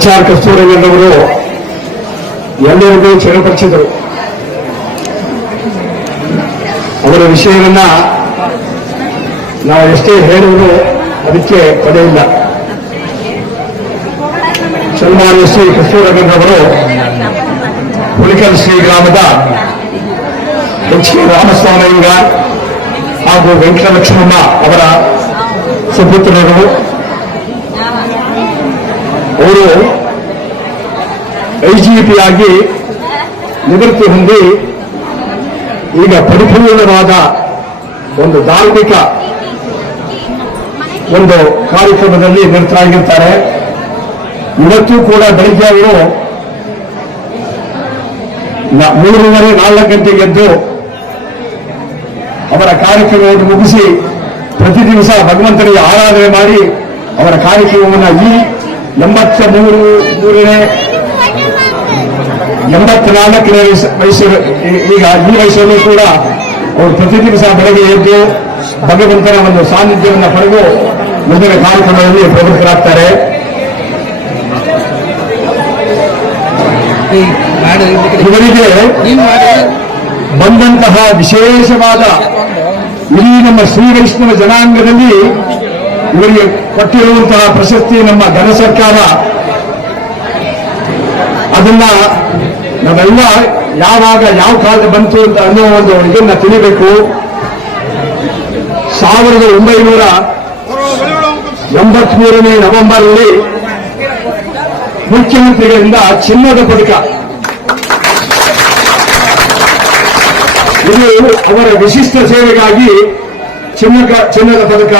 HR ಕಸ್ತೂರಯ್ಯನವರು ಎಲ್ಲರಿಗೂ ಚಿರಪರಿಚಿತರು. ಅವರ ವಿಷಯವನ್ನ ನಾವು ಎಷ್ಟೇ ಹೇಳಿದ್ರು ಅದಕ್ಕೆ ಪಡೆಯಿಲ್ಲ. ಸನ್ಮಾನ್ಯ ಶ್ರೀ ಕಸ್ತೂರಯ್ಯನವರು ಹುಲಿಕಲ್ ಶ್ರೀ ಗ್ರಾಮದ H.K. ರಾಮಸ್ವಾಮಯ್ಯ ಹಾಗೂ ವೆಂಕಟಲಕ್ಷ್ಮಮ್ಮ ಅವರ ಸುಪುತ್ರರು. ಅವರು IGP ಆಗಿ ನಿವೃತ್ತಿ ಹೊಂದಿ ಈಗ ಪರಿಪೂರ್ಣವಾದ ಒಂದು ಧಾರ್ಮಿಕ ಒಂದು ಕಾರ್ಯಕ್ರಮದಲ್ಲಿ ನಿರತರಾಗಿರ್ತಾರೆ. ಇವತ್ತು ಕೂಡ ಬೆಳಿಗ್ಗೆ ಅವರು 3:30-4 ಗಂಟೆಗೆ ಎದ್ದು ಅವರ ಕಾರ್ಯಕ್ರಮವನ್ನು ಮುಗಿಸಿ ಪ್ರತಿ ದಿವಸ ಭಗವಂತನಿಗೆ ಆರಾಧನೆ ಮಾಡಿ ಅವರ ಕಾರ್ಯಕ್ರಮವನ್ನು ಈ 84ನೇ ವಯಸ್ಸು ಈಗ ಈ ವಯಸ್ಸಲ್ಲೂ ಕೂಡ ಅವರು ಪ್ರತಿ ದಿವಸ ಬೆಳಗ್ಗೆ ಎದ್ದು ಭಗವಂತನ ಒಂದು ಸಾನ್ನಿಧ್ಯವನ್ನು ಪಡೆದು ಮುಂದಿನ ಕಾರ್ಯಕ್ರಮದಲ್ಲಿ ಪ್ರವೃತ್ತರಾಗ್ತಾರೆ. ಇವರಿಗೆ ಬಂದಂತಹ ವಿಶೇಷವಾದ ಇಡೀ ನಮ್ಮ ಶ್ರೀ ವೈಷ್ಣವ ಜನಾಂಗದಲ್ಲಿ ಇವರಿಗೆ ಕೊಟ್ಟಿರುವಂತಹ ಪ್ರಶಸ್ತಿ ನಮ್ಮ ಘನ ಸರ್ಕಾರ. ಅದನ್ನ ನಾವೆಲ್ಲ ಯಾವಾಗ ಯಾವ ಕಾಲದ ಬಂತು ಅಂತ ಅನ್ನೋ ಒಂದು ಇದನ್ನ ತಿಳಿಬೇಕು. 1983ನೇ ನವೆಂಬರ್ನಲ್ಲಿ ಮುಖ್ಯಮಂತ್ರಿಗಳಿಂದ ಚಿನ್ನದ ಪದಕ, ಇದು ಅವರ ವಿಶಿಷ್ಟ ಸೇವೆಗಾಗಿ ಚಿನ್ನದ ಪದಕ.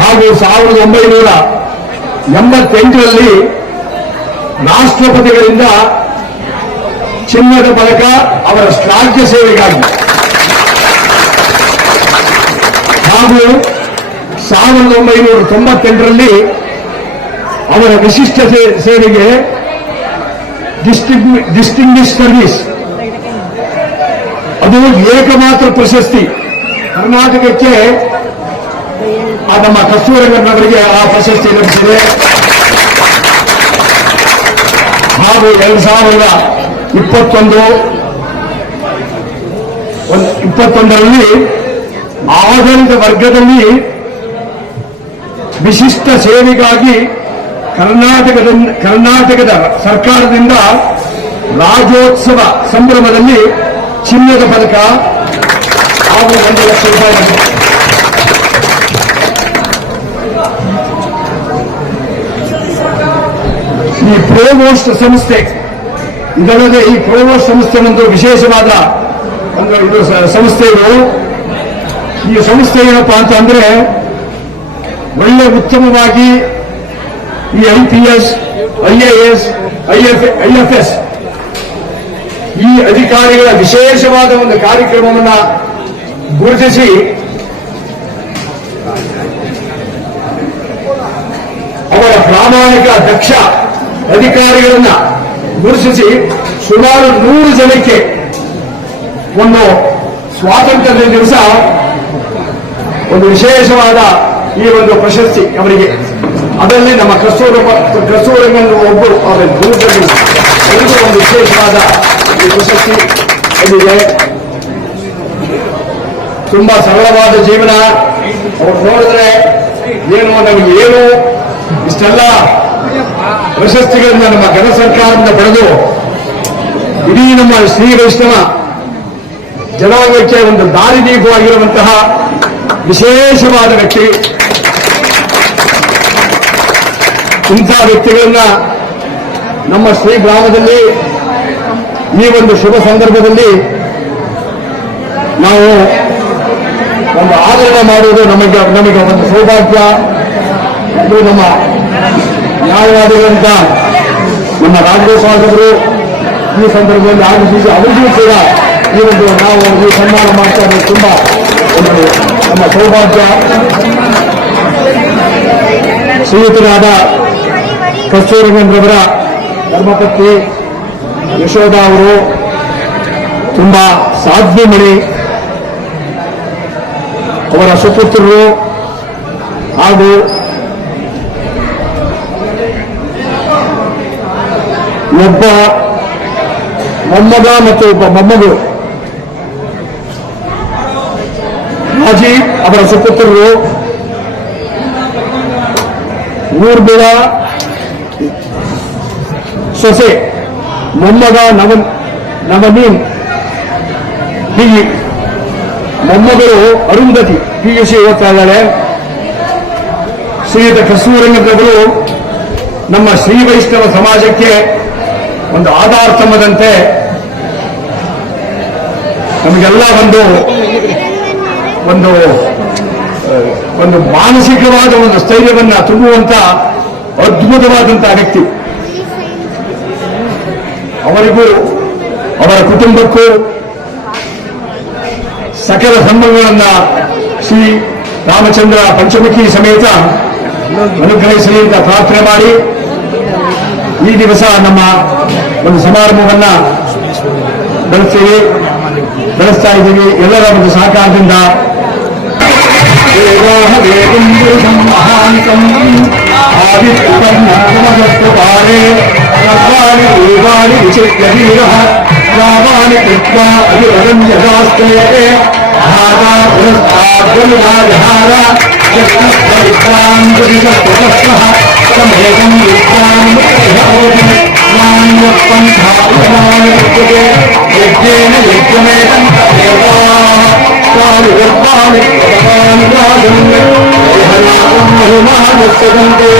ಹಾಗೂ 1988ರಲ್ಲಿ ರಾಷ್ಟ್ರಪತಿಗಳಿಂದ ಚಿನ್ನದ ಪದಕ ಅವರ ಶ್ಲಾಘ್ಯ ಸೇವೆಗಾಗಿ. ಹಾಗೂ 1998ರಲ್ಲಿ ಅವರ ವಿಶಿಷ್ಟ ಸೇವೆಗೆ ಡಿಸ್ಟಿಂಗ್ವಿಶ್ ಸರ್ವಿಸ್, ಅದು ಏಕಮಾತ್ರ ಪ್ರಶಸ್ತಿ ಕರ್ನಾಟಕಕ್ಕೆ ನಮ್ಮ ಕಸ್ತೂರಯ್ಯನವರಿಗೆ ಆ ಪ್ರಶಸ್ತಿ ಲಭಿಸಿದೆ. ಹಾಗೂ 2021ರಲ್ಲಿ ಆಡಳಿತ ವರ್ಗದಲ್ಲಿ ವಿಶಿಷ್ಟ ಸೇವೆಗಾಗಿ ಕರ್ನಾಟಕದ ಸರ್ಕಾರದಿಂದ ರಾಜ್ಯೋತ್ಸವ ಸಂಭ್ರಮದಲ್ಲಿ ಚಿನ್ನದ ಪದಕ ಹಾಗೂ 1 ಲಕ್ಷ ರೂಪಾಯಿ. ಈ ಪ್ರೋವೋಸ್ಟ್ ಸಂಸ್ಥೆ, ಇದಲ್ಲದೆ ಈ ಪ್ರೋವೋಸ್ಟ್ ಸಂಸ್ಥೆ ಒಂದು ವಿಶೇಷವಾದ ಒಂದು ಸಂಸ್ಥೆ. ಈ ಸಂಸ್ಥೆ ಏನಪ್ಪಾ ಅಂತ ಅಂದ್ರೆ ಒಳ್ಳೆ ಉತ್ತಮವಾಗಿ ಈ IPS, IAS, IFS ಈ ಅಧಿಕಾರಿಗಳ ವಿಶೇಷವಾದ ಒಂದು ಕಾರ್ಯಕ್ರಮವನ್ನು ಗುರುತಿಸಿ ಅವರ ಪ್ರಾಮಾಣಿಕ ದಕ್ಷ ಅಧಿಕಾರಿಗಳನ್ನ ಗುರುತಿಸಿ ಸುಮಾರು 100 ಜನಕ್ಕೆ ಒಂದು ಸ್ವಾತಂತ್ರ್ಯದ ದಿವಸ ಒಂದು ವಿಶೇಷವಾದ ಈ ಒಂದು ಪ್ರಶಸ್ತಿ ಅವರಿಗೆ. ಅದರಲ್ಲಿ ನಮ್ಮ ಕಸ್ತೂರಯ್ಯನವರು ಒಬ್ಬರು ಅವರಿಗೂ ಒಂದು ವಿಶೇಷವಾದ ಈ ಪ್ರಶಸ್ತಿ ಬಂದಿದೆ. ತುಂಬಾ ಸರಳವಾದ ಜೀವನ. ಅವರು ನೋಡಿದ್ರೆ ನಮಗೆ ಇಷ್ಟೆಲ್ಲ ಪ್ರಶಸ್ತಿಗಳನ್ನ ನಮ್ಮ ಘನ ಸರ್ಕಾರದಿಂದ ಪಡೆದು ಇಡೀ ನಮ್ಮ ಶ್ರೀ ವೈಷ್ಣವ ಜನಾಂಗಕ್ಕೆ ಒಂದು ದಾರಿದೀಪವಾಗಿರುವಂತಹ ವಿಶೇಷವಾದ ವ್ಯಕ್ತಿ. ಇಂಥ ವ್ಯಕ್ತಿಗಳನ್ನ ನಮ್ಮ ಶ್ರೀ ಗ್ರಾಮದಲ್ಲಿ ಈ ಒಂದು ಶುಭ ಸಂದರ್ಭದಲ್ಲಿ ನಾವು ಒಂದು ಆದರಣೆ ಮಾಡುವುದು ನಮಗೆ ಒಂದು ಸೌಭಾಗ್ಯ. ಇದು ನಮ್ಮ ನ್ಯಾಯವಾದಿಗಳಂತ ನಮ್ಮ ರಾಜಗೋಪಾಲರು ಈ ಸಂದರ್ಭದಲ್ಲಿ ಆಗಮಿಸಿ ಅವರಿಗೂ ಕೂಡ ಈ ಒಂದು ನಾವು ಈ ಸನ್ಮಾನ ಮಾಡ್ತಾ ಇರೋದು ತುಂಬಾ ಒಂದು ನಮ್ಮ ಸೌಭಾಗ್ಯ. ಶ್ರೀಯುತರಾದ ಕಸ್ತೂರಯ್ಯನವರ ಧರ್ಮಪತ್ನಿ ಯಶೋಧ ಅವರು ತುಂಬಾ ಸಾಧ್ವಿಮಣಿ, ಅವರ ಸುಪುತ್ರರು ಹಾಗೂ ಒಬ್ಬ ಮೊಮ್ಮಗ ಮತ್ತು ಒಬ್ಬ ಮೊಮ್ಮಗಳು ಹಾಜಿ ಅವರ ಸುಪುತ್ರರು ಊರ್ಮಿಳ ಸೊಸೆ ಮೊಮ್ಮಗ ನವನೀನ್ ಹೀಗೆ ಮೊಮ್ಮಗಳು ಅರುಂಧತಿ PUC ಓದ್ತಾ ಇದ್ದಾಳೆ. ಶ್ರೀಯುತ ಕಸ್ತೂರಂಗದವರು ನಮ್ಮ ಶ್ರೀ ವೈಷ್ಣವ ಸಮಾಜಕ್ಕೆ ಒಂದು ಆಧಾರ ಸ್ತಂಭದಂತೆ ನಮಗೆಲ್ಲ ಒಂದು ಮಾನಸಿಕವಾದ ಒಂದು ಸ್ಥೈರ್ಯವನ್ನ ತುಂಬುವಂತ ಅದ್ಭುತವಾದಂತಹ ವ್ಯಕ್ತಿ. ಅವರಿಗೂ ಅವರ ಕುಟುಂಬಕ್ಕೂ ಸಕಲ ಧರ್ಮಗಳನ್ನ ಶ್ರೀ ರಾಮಚಂದ್ರ ಪಂಚಮುಖಿ ಸಮೇತ ಅನುಗ್ರಹಿಸಲಿ ಅಂತ ಪ್ರಾರ್ಥನೆ ಮಾಡಿ ಈ ದಿವಸ ನಮ್ಮ ಒಂದು ಸಮಾರಂಭವನ್ನ ಬೆಳೆಸ್ತಾ ಇದ್ದೀವಿ. ಎಲ್ಲರ ಒಂದು ಸಹಕಾರದಿಂದ ರಾಮಾನಿ ಕೃತ್ವಾ ಅಭಿವರಂಜದಾಸ್ತ್ರಯತೆ ಭಾಗಾಪುರಸ್ತಾದ್ಯನುರಾಜಹಾರ ಯಜ್ಞಸ್ಪರಿತ್ರಾಂಗುರಿಶಸ್ವತಃ ಸಮೇತಂ ವಿದ್ಯಾನ್ಮುಖ್ಯಭೋಗಿ ಮಾನ್ಯಪಂಥಾಯಮಾನಕೃತೆ ಯಜ್ಞೇನ ಯಜ್ಞಮೇತಂ ತದೇವಾಃ ಕಾಲುಗರ್ಭಾಣಿ ಪದಮಾನುರಾಜನ್ಯ ಹರಿಹರಾಂ ಮಹಿಮಾನುಸ್ತದಂತೆ